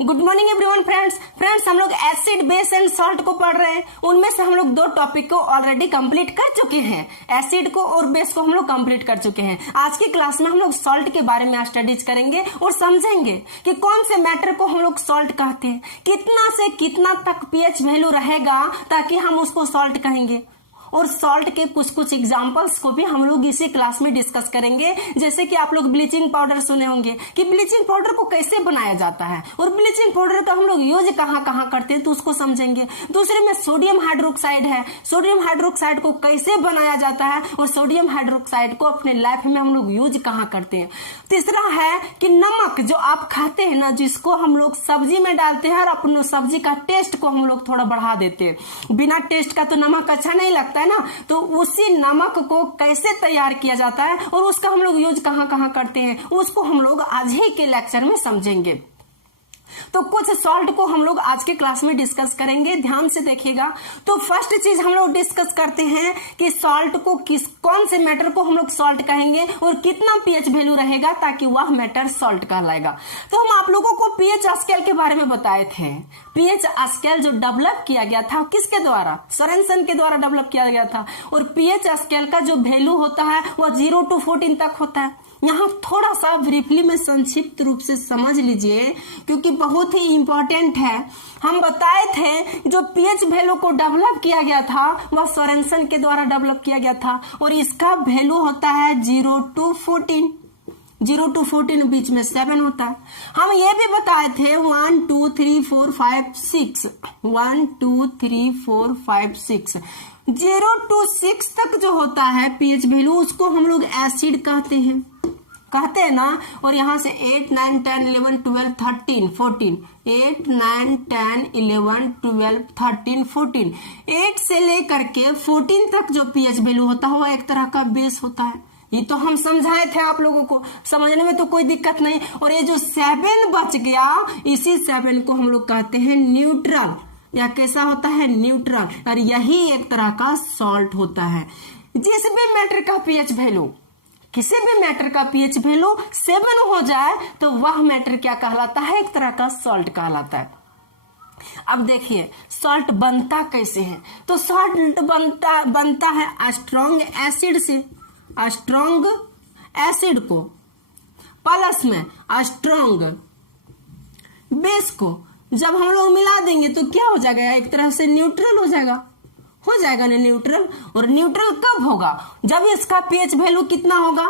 Good morning everyone friends हम लोग acid base and salt को पढ़ रहे हैं। उनमें से हम लोग दो टॉपिक को ऑलरेडी कंप्लीट कर चुके हैं। एसिड को और बेस को हम लोग कंप्लीट कर चुके हैं। आज की क्लास में हम लोग सॉल्ट के बारे में स्टडीज करेंगे और समझेंगे कि कौन से मैटर को हम लोग सॉल्ट कहते हैं, कितना से कितना तक पीएच वैल्यू रहेगा ताकि हम उसको सॉल्ट कहेंगे। और सॉल्ट के कुछ कुछ एग्जांपल्स को भी हम लोग इसी क्लास में डिस्कस करेंगे। जैसे कि आप लोग ब्लीचिंग पाउडर सुने होंगे कि ब्लीचिंग पाउडर को कैसे बनाया जाता है और ब्लीचिंग पाउडर का हम लोग यूज कहाँ कहाँ करते हैं तो उसको समझेंगे। दूसरे में सोडियम हाइड्रोक्साइड है, सोडियम हाइड्रोक्साइड को कैसे बनाया जाता है और सोडियम हाइड्रोक्साइड को अपने लाइफ में हम लोग यूज कहाँ करते हैं। तीसरा है कि नमक जो आप खाते हैं ना, जिसको हम लोग सब्जी में डालते हैं और अपने सब्जी का टेस्ट को हम लोग थोड़ा बढ़ा देते हैं। बिना टेस्ट का तो नमक अच्छा नहीं लगता है ना, तो उसी नमक को कैसे तैयार किया जाता है और उसका हम लोग यूज कहाँ कहाँ करते हैं उसको हम लोग आज ही के लेक्चर में समझेंगे। तो कुछ सॉल्ट को हम लोग आज के क्लास में डिस्कस करेंगे, ध्यान से देखिएगा। तो फर्स्ट चीज हम लोग डिस्कस करते हैं कि सॉल्ट को कौन से मैटर को हम लोग सॉल्ट कहेंगे और कितना पीएच वैल्यू रहेगा ताकि वह मैटर सॉल्ट कहलाएगा। तो हम आप लोगों को पीएच स्केल के बारे में बताए थे। पीएच स्केल जो डेवलप किया गया था किसके द्वारा? सोरेनसन के द्वारा डेवलप किया गया था। और पीएच स्केल का जो वैल्यू होता है वह 0 to 14 तक होता है। यहाँ थोड़ा सा ब्रीफली में संक्षिप्त रूप से समझ लीजिए क्योंकि बहुत ही इंपॉर्टेंट है। हम बताए थे जो पीएच वैल्यू को डेवलप किया गया था वह सोरेनसन के द्वारा डेवलप किया गया था और इसका वैल्यू होता है 0 to 14। 0 to 14 बीच में 7 होता है। हम ये भी बताए थे 1 2 3 4 5 6 1 2 3 4 5 6 0 to 6 तक जो होता है पीएच वैल्यू उसको हम लोग एसिड कहते हैं ना। और यहाँ से 8 9 10 11 12 13 14 8 9 10 11 12 13 14 8 से लेकर के 14 तक जो पीएच वैल्यू होता है वह एक तरह का बेस होता है। ये तो हम समझाए थे आप लोगों को, समझने में तो कोई दिक्कत नहीं। और ये जो 7 बच गया इसी 7 को हम लोग कहते हैं न्यूट्रल, या कैसा होता है? न्यूट्रल। और यही एक तरह का सॉल्ट होता है। जिस भी मैटर का पीएच वैल्यू, किसी भी मैटर का पीएच वैल्यू 7 हो जाए तो वह मैटर क्या कहलाता है? एक तरह का सॉल्ट कहलाता है। अब देखिए सॉल्ट बनता कैसे है। तो सॉल्ट बनता है स्ट्रॉन्ग एसिड से। स्ट्रॉन्ग एसिड को प्लस में स्ट्रॉन्ग बेस को जब हम लोग मिला देंगे तो क्या हो जाएगा? एक तरह से न्यूट्रल हो जाएगा ना न्यूट्रल। और न्यूट्रल कब होगा? जब इसका पीएच वैल्यू कितना होगा?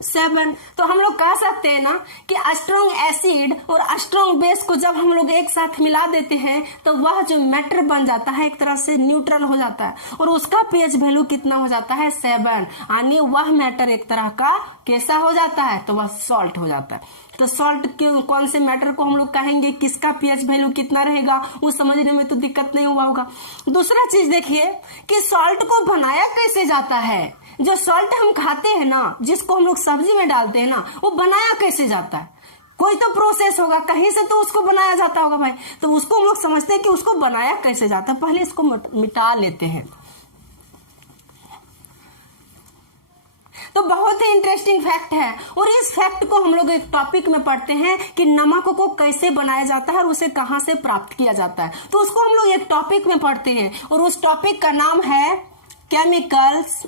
7। तो हम लोग कह सकते हैं ना कि स्ट्रॉन्ग एसिड और स्ट्रॉन्ग बेस को जब हम लोग एक साथ मिला देते हैं तो वह जो मैटर बन जाता है एक तरह से न्यूट्रल हो जाता है और उसका पीएच वैल्यू कितना हो जाता है? 7। यानी वह मैटर एक तरह का कैसा हो जाता है? तो वह सॉल्ट हो जाता है। तो सॉल्ट के कौन से मैटर को हम लोग कहेंगे, किसका पीएच वैल्यू कितना रहेगा वो समझने में तो दिक्कत नहीं हुआ होगा। दूसरा चीज देखिए कि सॉल्ट को बनाया कैसे जाता है। जो सॉल्ट हम खाते हैं ना, जिसको हम लोग सब्जी में डालते हैं ना, वो बनाया कैसे जाता है? कोई तो प्रोसेस होगा, कहीं से तो उसको बनाया जाता होगा भाई। तो उसको हम लोग समझते हैं कि उसको बनाया कैसे जाता है। पहले इसको मिटा लेते हैं। तो बहुत ही इंटरेस्टिंग फैक्ट है और इस फैक्ट को हम लोग एक टॉपिक में पढ़ते हैं कि नमक को कैसे बनाया जाता है और उसे कहां से प्राप्त किया जाता है। तो उसको हम लोग एक टॉपिक में पढ़ते हैं और उस टॉपिक का नाम है chemicals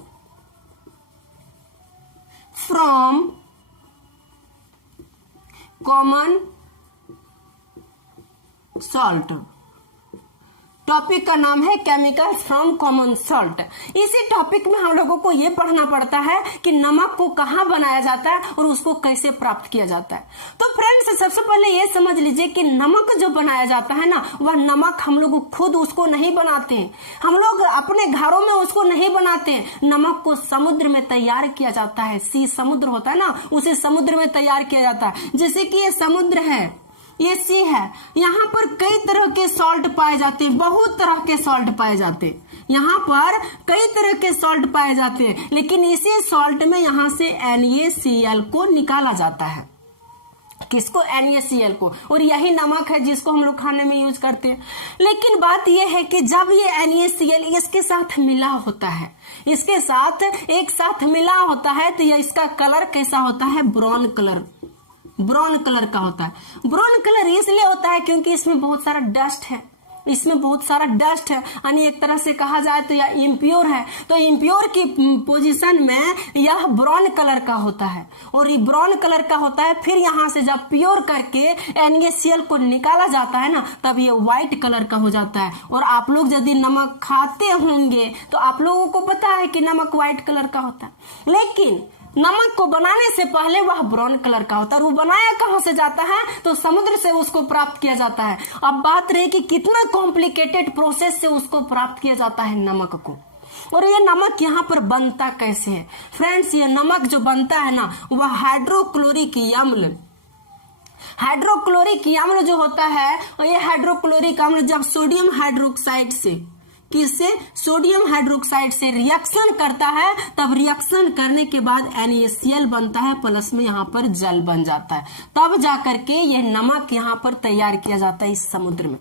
from common salt. Topic का नाम है केमिकल्स फ्रॉम कॉमन सॉल्ट। इसी टॉपिक में हम लोगों को यह पढ़ना पड़ता है कि नमक को कहां बनाया जाता है और उसको कैसे प्राप्त किया जाता है। तो फ्रेंड्स सबसे पहले ये समझ लीजिए कि नमक जो बनाया जाता है ना, वह नमक हम लोग खुद उसको नहीं बनाते हैं। हम लोग अपने घरों में उसको नहीं बनाते हैं। नमक को समुद्र में तैयार किया जाता है। समुद्र होता है ना, उसे समुद्र में तैयार किया जाता है। जैसे कि ये समुद्र है, ये सी है, यहाँ पर कई तरह के सॉल्ट पाए जाते हैं, बहुत तरह के सॉल्ट पाए जाते हैं। यहाँ पर कई तरह के सॉल्ट पाए जाते हैं, लेकिन इसी सॉल्ट में यहाँ से NaCl को निकाला जाता है। किसको? NaCl को। और यही नमक है जिसको हम लोग खाने में यूज करते हैं। लेकिन बात यह है कि जब ये NaCl इसके साथ मिला होता है, इसके साथ एक साथ मिला होता है तो यह इसका कलर कैसा होता है? Brown colour. ब्राउन कलर का होता है। ब्राउन कलर इसलिए होता है क्योंकि इसमें बहुत सारा डस्ट है, इसमें बहुत सारा डस्ट है, यानी एक तरह से कहा जाए तो यह इम्प्योर है। तो इम्प्योर की पोजीशन में यह ब्राउन कलर का होता है, और ये ब्राउन कलर का होता है। फिर यहाँ से जब प्योर करके NaCl को निकाला जाता है ना, तब ये व्हाइट कलर का हो जाता है। और आप लोग यदि नमक खाते होंगे तो आप लोगों को पता है कि नमक व्हाइट कलर का होता है, लेकिन नमक को बनाने से पहले वह ब्राउन कलर का होता है। और वो बनाया कहां से जाता है, तो समुद्र से उसको प्राप्त किया जाता है। अब बात रही कि कितना कॉम्प्लिकेटेड प्रोसेस से उसको प्राप्त किया जाता है नमक को, और ये नमक यहाँ पर बनता कैसे है। फ्रेंड्स, ये नमक जो बनता है ना, वह हाइड्रोक्लोरिक अम्ल, हाइड्रोक्लोरिक अम्ल जो होता है, और ये हाइड्रोक्लोरिक अम्ल जब सोडियम हाइड्रोक्साइड से, किससे, सोडियम हाइड्रोक्साइड से रिएक्शन करता है, तब रिएक्शन करने के बाद NaCl बनता है, प्लस में यहाँ पर जल बन जाता है। तब जाकर के यह नमक यहाँ पर तैयार किया जाता है इस समुद्र में।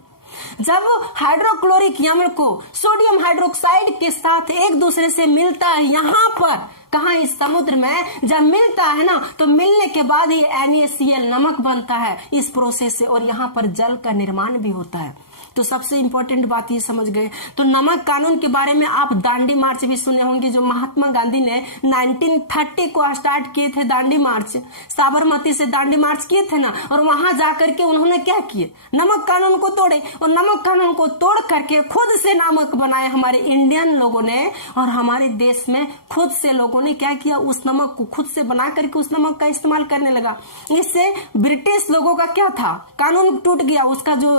जब हाइड्रोक्लोरिक अम्ल को सोडियम हाइड्रोक्साइड के साथ एक दूसरे से मिलता है, यहाँ पर कहा, इस समुद्र में जब मिलता है ना, तो मिलने के बाद ये NaCl नमक बनता है इस प्रोसेस से, और यहाँ पर जल का निर्माण भी होता है। तो सबसे इंपॉर्टेंट बात ये समझ गए। तो नमक कानून के बारे में आप दांडी मार्च भी सुने होंगे, जो महात्मा गांधी ने 1930 को स्टार्ट किए थे दांडी मार्च, साबरमती से दांडी मार्च किए थे ना, और वहां जाकर के उन्होंने क्या किए, नमक कानून को तोड़े, और नमक कानून को तोड़ करके खुद से नमक बनाए हमारे इंडियन लोगों ने। और हमारे देश में खुद से लोगों ने क्या किया, उस नमक को खुद से बना करके उस नमक का इस्तेमाल करने लगा। इससे ब्रिटिश लोगों का क्या था, कानून टूट गया, उसका जो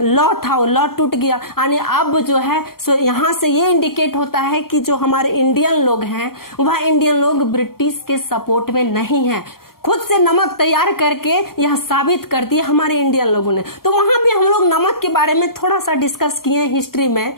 लॉ था वो लॉ टूट गया। यानी अब जो है सो यहाँ से ये इंडिकेट होता है कि जो हमारे इंडियन लोग हैं, वह इंडियन लोग ब्रिटिश के सपोर्ट में नहीं है। खुद से नमक तैयार करके यह साबित कर दिया हमारे इंडियन लोगों ने। तो वहां भी हम लोग नमक के बारे में थोड़ा सा डिस्कस किए हिस्ट्री में।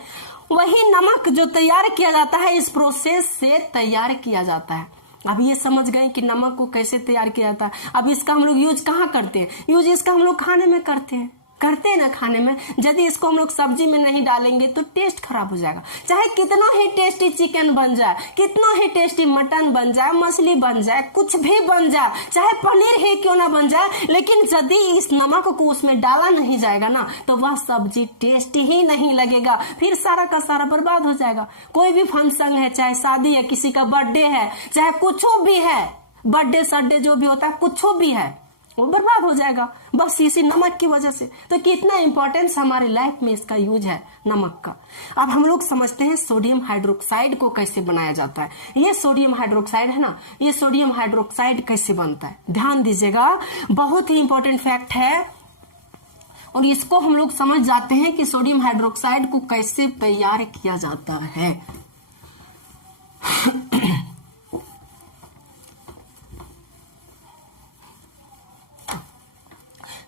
वही नमक जो तैयार किया जाता है, इस प्रोसेस से तैयार किया जाता है। अब ये समझ गए कि नमक को कैसे तैयार किया जाता है। अब इसका हम लोग यूज कहाँ करते हैं, यूज इसका हम लोग खाने में करते हैं ना, खाने में। यदि इसको हम लोग सब्जी में नहीं डालेंगे तो टेस्ट खराब हो जाएगा। चाहे कितना ही टेस्टी चिकन बन जाए, कितना ही टेस्टी मटन बन जाए, मछली बन जाए, कुछ भी बन जाए, चाहे पनीर ही क्यों ना बन जाए, लेकिन यदि इस नमक को उसमें डाला नहीं जाएगा ना, तो वह सब्जी टेस्टी ही नहीं लगेगा, फिर सारा का सारा बर्बाद हो जाएगा। कोई भी फंक्शन है, चाहे शादी है, किसी का बर्थडे है, चाहे कुछ भी है, बर्थडे सड्डे जो भी होता है, कुछ भी है, वो बर्बाद हो जाएगा बस इसी नमक की वजह से। तो कितना इंपॉर्टेंस हमारी लाइफ में इसका यूज है नमक का। अब हम लोग समझते हैं सोडियम हाइड्रोक्साइड को कैसे बनाया जाता है। ये सोडियम हाइड्रोक्साइड है ना, ये सोडियम हाइड्रोक्साइड कैसे बनता है, ध्यान दीजिएगा, बहुत ही इंपॉर्टेंट फैक्ट है। और इसको हम लोग समझ जाते हैं कि सोडियम हाइड्रोक्साइड को कैसे तैयार किया जाता है।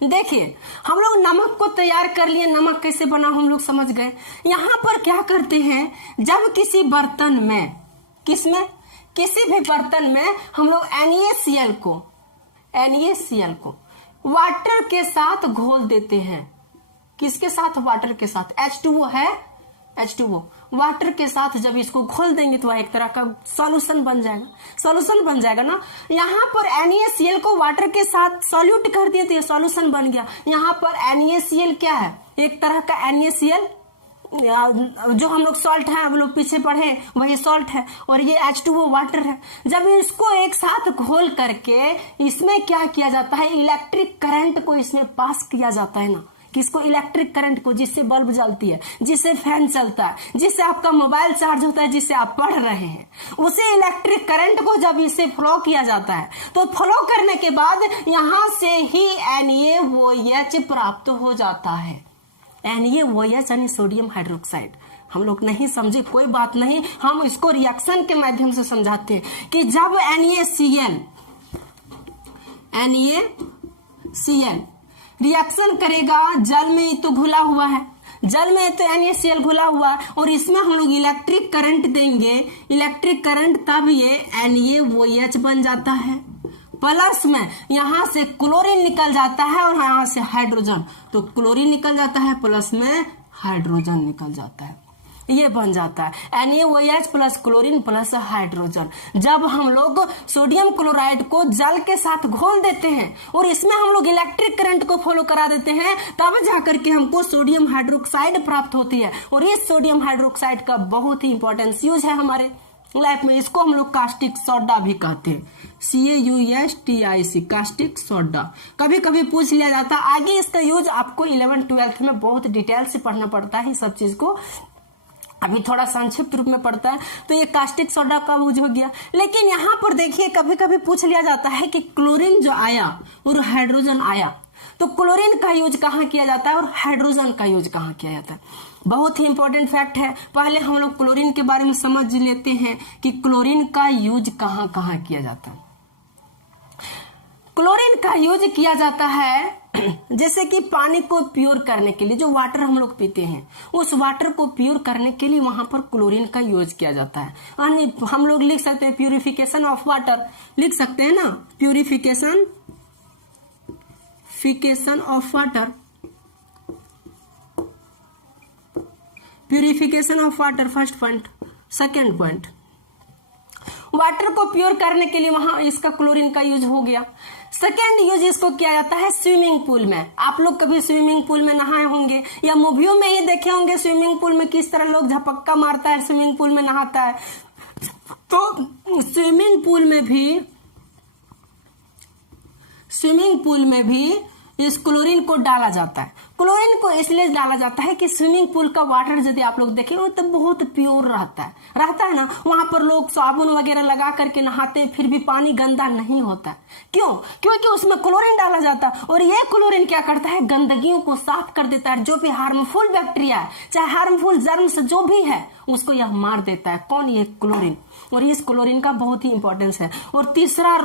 देखिए, हम लोग नमक को तैयार कर लिए, नमक कैसे बना हम लोग समझ गए। यहाँ पर क्या करते हैं, जब किसी बर्तन में, किसमें, किसी भी बर्तन में हम लोग NaCl को वाटर के साथ घोल देते हैं। किसके साथ, वाटर के साथ, H2O है, H2O वाटर के साथ जब इसको घोल देंगे तो वह एक तरह का सॉल्यूशन बन जाएगा ना। यहाँ पर NaCl को वाटर के साथ सॉल्यूट कर दिए तो ये सॉल्यूशन बन गया। यहाँ पर NaCl क्या है, एक तरह का NaCl, जो हम लोग सॉल्ट है, हम लोग पीछे पढ़े वही सॉल्ट है, और ये H2O वाटर है। जब इसको एक साथ घोल करके इसमें क्या किया जाता है, इलेक्ट्रिक करंट को इसमें पास किया जाता है ना, किसको, इलेक्ट्रिक करंट को, जिससे बल्ब जलती है, जिससे फैन चलता है, जिससे आपका मोबाइल चार्ज होता है, जिससे आप पढ़ रहे हैं, उसे इलेक्ट्रिक करंट को जब इसे फ्लो किया जाता है, तो फ्लो करने के बाद यहां से ही NaOH प्राप्त हो जाता है। NaOH यानी सोडियम हाइड्रोक्साइड। हम लोग नहीं समझे कोई बात नहीं, हम इसको रिएक्शन के माध्यम से समझाते हैं कि जब NaCl रिएक्शन करेगा, जल में तो घुला हुआ है, जल में तो NaCl घुला हुआ है, और इसमें हम लोग इलेक्ट्रिक करंट देंगे, इलेक्ट्रिक करंट, तब ये NaOH बन जाता है। प्लस में यहां से क्लोरीन निकल जाता है और यहां से हाइड्रोजन, तो क्लोरीन निकल जाता है, प्लस में हाइड्रोजन निकल जाता है। ये बन जाता है NaOH plus chlorine plus hydrogen. जब हम लोग सोडियम क्लोराइड को जल के साथ घोल देते हैं और इसमें हम लोग इलेक्ट्रिक करंट को फॉलो करा देते हैं, तब जाकर के हमको सोडियम हाइड्रोक्साइड प्राप्त होती है। और इस सोडियम हाइड्रोक्साइड का बहुत ही इंपॉर्टेंस यूज है हमारे लाइफ में। इसको हम लोग कास्टिक सोडा भी कहते हैं, CaUSTic, कास्टिक सोडा। कभी कभी पूछ लिया जाता है, आगे इसका यूज आपको 11th-12th में बहुत डिटेल से पढ़ना पड़ता है सब चीज को, अभी थोड़ा संक्षिप्त रूप में पड़ता है। तो ये कास्टिक सोडा का यूज हो गया। लेकिन यहाँ पर देखिए कभी कभी पूछ लिया जाता है कि क्लोरीन जो आया और हाइड्रोजन आया, तो क्लोरीन का यूज कहाँ किया जाता है और हाइड्रोजन का यूज कहाँ किया जाता है। बहुत ही इंपॉर्टेंट फैक्ट है। पहले हम लोग क्लोरीन के बारे में समझ लेते हैं कि क्लोरीन का यूज कहाँ कहाँ किया जाता है। क्लोरीन का यूज किया जाता है जैसे कि पानी को प्योर करने के लिए, जो वाटर हम लोग पीते हैं उस वाटर को प्योर करने के लिए वहां पर क्लोरीन का यूज किया जाता है। हम लोग लिख सकते हैं प्यूरिफिकेशन ऑफ वाटर, लिख सकते हैं ना, purification of water, purification of water first point. Second point, water को प्योर करने के लिए वहां इसका क्लोरीन का यूज हो गया। सेकेंड यूज इसको किया जाता है स्विमिंग पूल में। आप लोग कभी स्विमिंग पूल में नहाए होंगे या मूवियों में ये देखे होंगे स्विमिंग पूल में किस तरह लोग झपक्का मारता है, स्विमिंग पूल में नहाता है। तो स्विमिंग पूल में भी इस क्लोरीन को डाला जाता है। क्लोरीन को इसलिए डाला जाता है कि स्विमिंग पूल का वाटर यदि आप लोग देखें तो बहुत प्योर रहता है ना। वहां पर लोग साबुन वगैरह लगा करके नहाते हैं, फिर भी पानी गंदा नहीं होता। क्यों? क्योंकि उसमें क्लोरीन डाला जाता है। और ये क्लोरीन क्या करता है, गंदगियों को साफ कर देता है। जो भी हार्मफुल बैक्टीरिया है, चाहे हार्मफुल जर्म्स जो भी है, उसको यह मार देता है। कौन? ये क्लोरीन। और इस क्लोरीन का बहुत ही इंपॉर्टेंस है। और तीसरा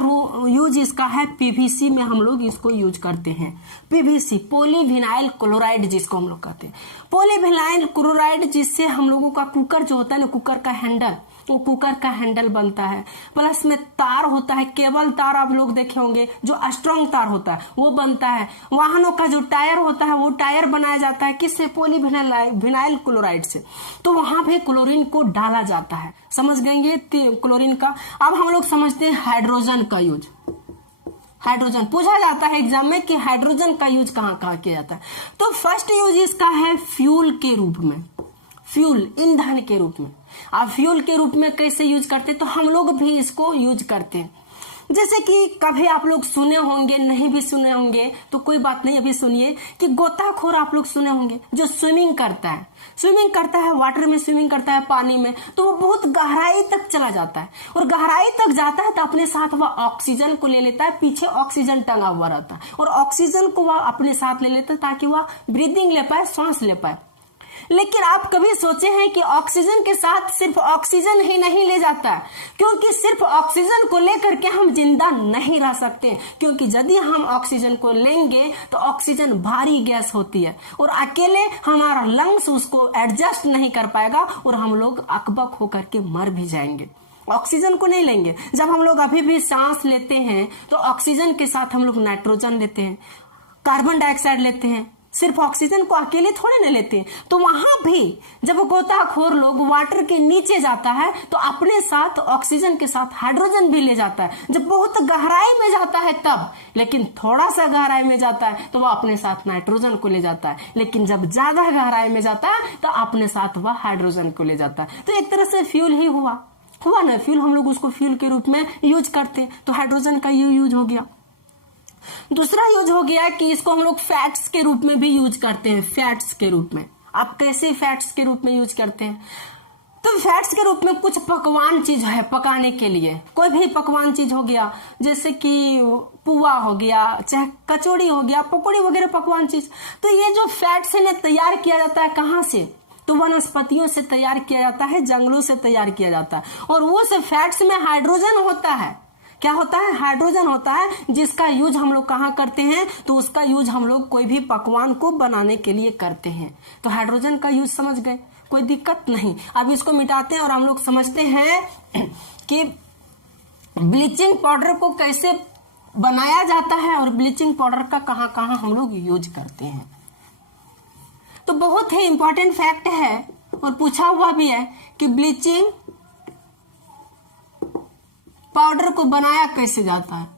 यूज इसका है पीवीसी में हम लोग इसको यूज करते हैं। पीवीसी, पॉलीविनाइल क्लोराइड जिसको हम लोग कहते हैं। पॉलीविनाइल क्लोराइड जिससे हम लोगों का कुकर जो होता है ना, कुकर का हैंडल, वो कुकर का हैंडल बनता है। प्लस में तार होता है, केबल तार आप लोग देखे होंगे, जो स्ट्रॉन्ग तार होता है वो बनता है। वाहनों का जो टायर होता है वो टायर बनाया जाता है किससे? पॉलीविनाइल क्लोराइड से। तो वहां पे क्लोरीन को डाला जाता है। समझ गए क्लोरीन का। अब हम लोग समझते हैं हाइड्रोजन का यूज। हाइड्रोजन पूछा जाता है एग्जाम में कि हाइड्रोजन का यूज कहाँ कहाँ किया जाता है। तो फर्स्ट यूज इसका है फ्यूल के रूप में, फ्यूल ईंधन के रूप में। अब फ्यूल के रूप में कैसे यूज करते हैं, तो हम लोग भी इसको यूज करते हैं। जैसे कि कभी आप लोग सुने होंगे, नहीं भी सुने होंगे तो कोई बात नहीं, अभी सुनिए कि गोताखोर आप लोग सुने होंगे जो स्विमिंग करता है वाटर में, स्विमिंग करता है पानी में, तो वो बहुत गहराई तक चला जाता है। और गहराई तक जाता है तो अपने साथ वह ऑक्सीजन को ले लेता है, पीछे ऑक्सीजन टंगा हुआ रहता है और ऑक्सीजन को वह अपने साथ ले लेता है ताकि वह ब्रीदिंग ले पाए, सांस ले पाए। लेकिन आप कभी सोचे हैं कि ऑक्सीजन के साथ सिर्फ ऑक्सीजन ही नहीं ले जाता है, क्योंकि सिर्फ ऑक्सीजन को लेकर के हम जिंदा नहीं रह सकते। क्योंकि यदि हम ऑक्सीजन को लेंगे तो ऑक्सीजन भारी गैस होती है और अकेले हमारा लंग्स उसको एडजस्ट नहीं कर पाएगा और हम लोग अकबक होकर के मर भी जाएंगे। ऑक्सीजन को नहीं लेंगे। जब हम लोग अभी भी सांस लेते हैं तो ऑक्सीजन के साथ हम लोग नाइट्रोजन लेते हैं, कार्बन डाइऑक्साइड लेते हैं, सिर्फ ऑक्सीजन को अकेले थोड़े न लेते हैं। तो वहां भी जब गोताखोर लोग वाटर के नीचे जाता है तो अपने साथ ऑक्सीजन के साथ हाइड्रोजन भी ले जाता है। जब बहुत गहराई में जाता है तब, लेकिन थोड़ा सा गहराई में जाता है तो वह अपने साथ नाइट्रोजन को ले जाता है। लेकिन जब ज्यादा गहराई में जाता है तो अपने साथ वह हाइड्रोजन को ले जाता है। तो एक तरह से फ्यूल ही हुआ ना, फ्यूल हम लोग उसको फ्यूल के रूप में यूज करते हैं। तो हाइड्रोजन का ये यूज हो गया। दूसरा यूज हो गया कि इसको हम लोग फैट्स के रूप में भी यूज करते हैं। फैट्स के रूप में आप कैसे फैट्स के रूप में यूज करते हैं, तो फैट्स के रूप में कुछ पकवान चीज है पकाने के लिए। कोई भी पकवान चीज हो गया, जैसे कि पुआ हो गया, चाहे कचौड़ी हो गया, पकौड़ी वगैरह पकवान चीज, तो ये जो फैट से ने तैयार किया जाता है कहाँ से, तो वनस्पतियों से तैयार किया जाता है, जंगलों से तैयार किया जाता है। और वो से फैट्स में हाइड्रोजन होता है। क्या होता है? हाइड्रोजन होता है, जिसका यूज हम लोग कहाँ करते हैं, तो उसका यूज हम लोग कोई भी पकवान को बनाने के लिए करते हैं। तो हाइड्रोजन का यूज समझ गए, कोई दिक्कत नहीं। अब इसको मिटाते हैं और हम लोग समझते हैं कि ब्लीचिंग पाउडर को कैसे बनाया जाता है और ब्लीचिंग पाउडर का कहाँ कहाँ हम लोग यूज करते हैं। तो बहुत ही इंपॉर्टेंट फैक्ट है और पूछा हुआ भी है कि ब्लीचिंग पाउडर को बनाया कैसे जाता है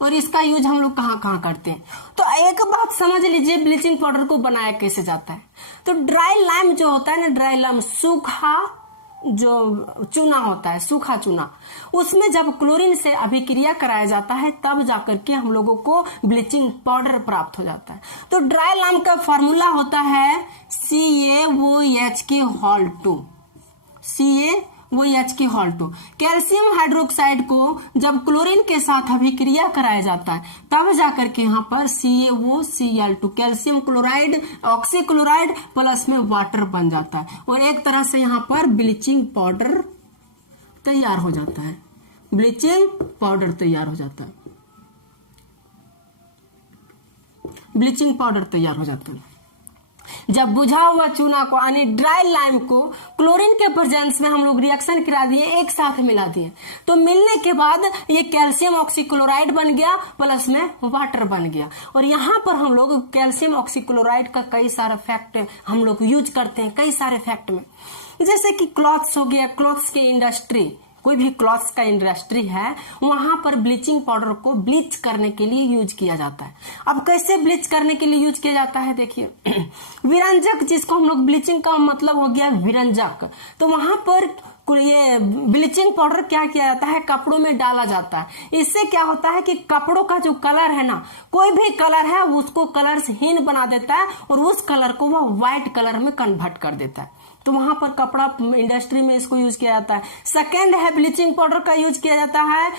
और इसका यूज हम लोग कहाँ कहाँ करते हैं। तो एक बात समझ लीजिए, ब्लीचिंग पाउडर को बनाया कैसे जाता है। तो ड्राई लाइम जो होता है ना, ड्राई लाइम सूखा जो चूना होता है, सूखा चूना, उसमें जब क्लोरीन से अभिक्रिया कराया जाता है तब जाकर के हम लोगों को ब्लीचिंग पाउडर प्राप्त हो जाता है। तो ड्राई लाइम का फॉर्मूला होता है CaOH2। CaOH2। कैल्शियम हाइड्रोक्साइड को जब क्लोरीन के साथ अभिक्रिया कराया जाता है तब जाकर के यहाँ पर CaOCl2 calcium chloride oxy chloride plus में वाटर बन जाता है और एक तरह से यहाँ पर ब्लीचिंग पाउडर तैयार हो जाता है। ब्लीचिंग पाउडर तैयार हो जाता है। ब्लीचिंग पाउडर तैयार हो जाता है जब बुझा हुआ चूना को यानी ड्राई लाइम को क्लोरीन के प्रेजेंस में हम लोग रिएक्शन करा दिए, एक साथ मिला दिए, तो मिलने के बाद ये कैल्शियम ऑक्सीक्लोराइड बन गया प्लस में वाटर बन गया। और यहाँ पर हम लोग कैल्शियम ऑक्सीक्लोराइड का कई सारे फैक्ट हम लोग यूज करते हैं, कई सारे फैक्ट में, जैसे कि क्लॉथ्स हो गया, क्लॉथ्स की इंडस्ट्री, कोई भी क्लॉथ्स का इंडस्ट्री है वहां पर ब्लीचिंग पाउडर को ब्लीच करने के लिए यूज किया जाता है। अब कैसे ब्लीच करने के लिए यूज किया जाता है, देखिए विरंजक, जिसको हम लोग ब्लीचिंग का मतलब हो गया विरंजक, तो वहां पर ये ब्लीचिंग पाउडर क्या किया जाता है, कपड़ों में डाला जाता है। इससे क्या होता है कि कपड़ों का जो कलर है ना, कोई भी कलर है उसको कलरहीन बना देता है और उस कलर को वह व्हाइट कलर में कन्वर्ट कर देता है। तो वहां पर कपड़ा इंडस्ट्री में इसको यूज किया जाता है। सेकेंड है ब्लीचिंग पाउडर का यूज किया जाता है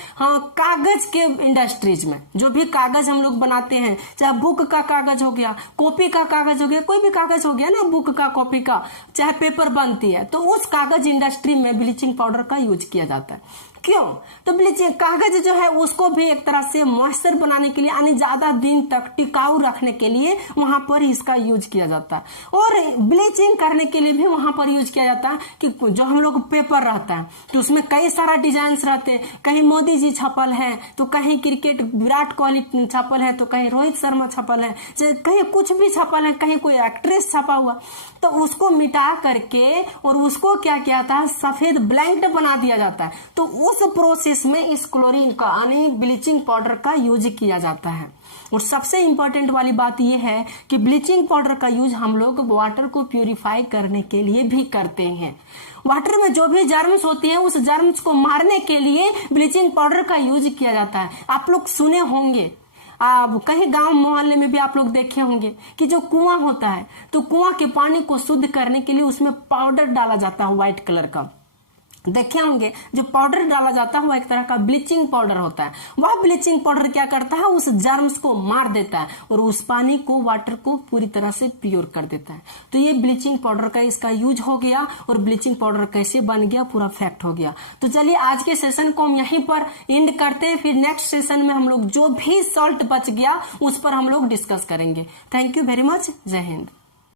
कागज के इंडस्ट्रीज में, जो भी कागज हम लोग बनाते हैं, चाहे बुक का कागज हो गया, कॉपी का कागज हो गया, कोई भी कागज हो गया ना, बुक का, कॉपी का, चाहे पेपर बनती है, तो उस कागज इंडस्ट्री में ब्लीचिंग पाउडर का यूज किया जाता है। क्यों? तो ब्लीचिंग कागज जो है उसको भी एक तरह से मॉइस्चर बनाने के लिए यानी ज्यादा दिन तक टिकाऊ रखने के लिए वहां पर इसका यूज किया जाता है। और ब्लीचिंग करने के लिए भी वहां पर यूज किया जाता है कि जो हम लोग पेपर रहता है तो उसमें कई सारा डिजाइन रहते हैं, कहीं मोदी जी छपल है तो कहीं क्रिकेट विराट कोहली छपल है तो कहीं रोहित शर्मा छपल है, कहीं कुछ भी छपल है, कहीं कोई एक्ट्रेस छपा हुआ, तो उसको मिटा करके और उसको क्या किया जाता है, सफेद ब्लैंक बना दिया जाता है। तो उस प्रोसेस में इस क्लोरीन का यानी ब्लीचिंग पाउडर का यूज किया जाता है। और सबसे इंपॉर्टेंट वाली बात यह है कि ब्लीचिंग पाउडर का यूज हम लोग वाटर को प्यूरिफाई करने के लिए भी करते हैं। वाटर में जो भी जर्म्स होते हैं उस जर्म्स को मारने के लिए ब्लीचिंग पाउडर का यूज किया जाता है। आप लोग सुने होंगे, कहीं गांव मोहल्ले में भी आप लोग देखे होंगे कि जो कुआं होता है तो कुआं के पानी को शुद्ध करने के लिए उसमें पाउडर डाला जाता है व्हाइट कलर का, देखे होंगे। जो पाउडर डाला जाता है वो एक तरह का ब्लीचिंग पाउडर होता है। वह ब्लीचिंग पाउडर क्या करता है, उस जर्म्स को मार देता है और उस पानी को, वाटर को पूरी तरह से प्योर कर देता है। तो ये ब्लीचिंग पाउडर का इसका यूज हो गया और ब्लीचिंग पाउडर कैसे बन गया पूरा फैक्ट हो गया। तो चलिए आज के सेशन को हम यहीं पर एंड करते हैं, फिर नेक्स्ट सेशन में हम लोग जो भी सॉल्ट बच गया उस पर हम लोग डिस्कस करेंगे। Thank you very much. जय हिंद।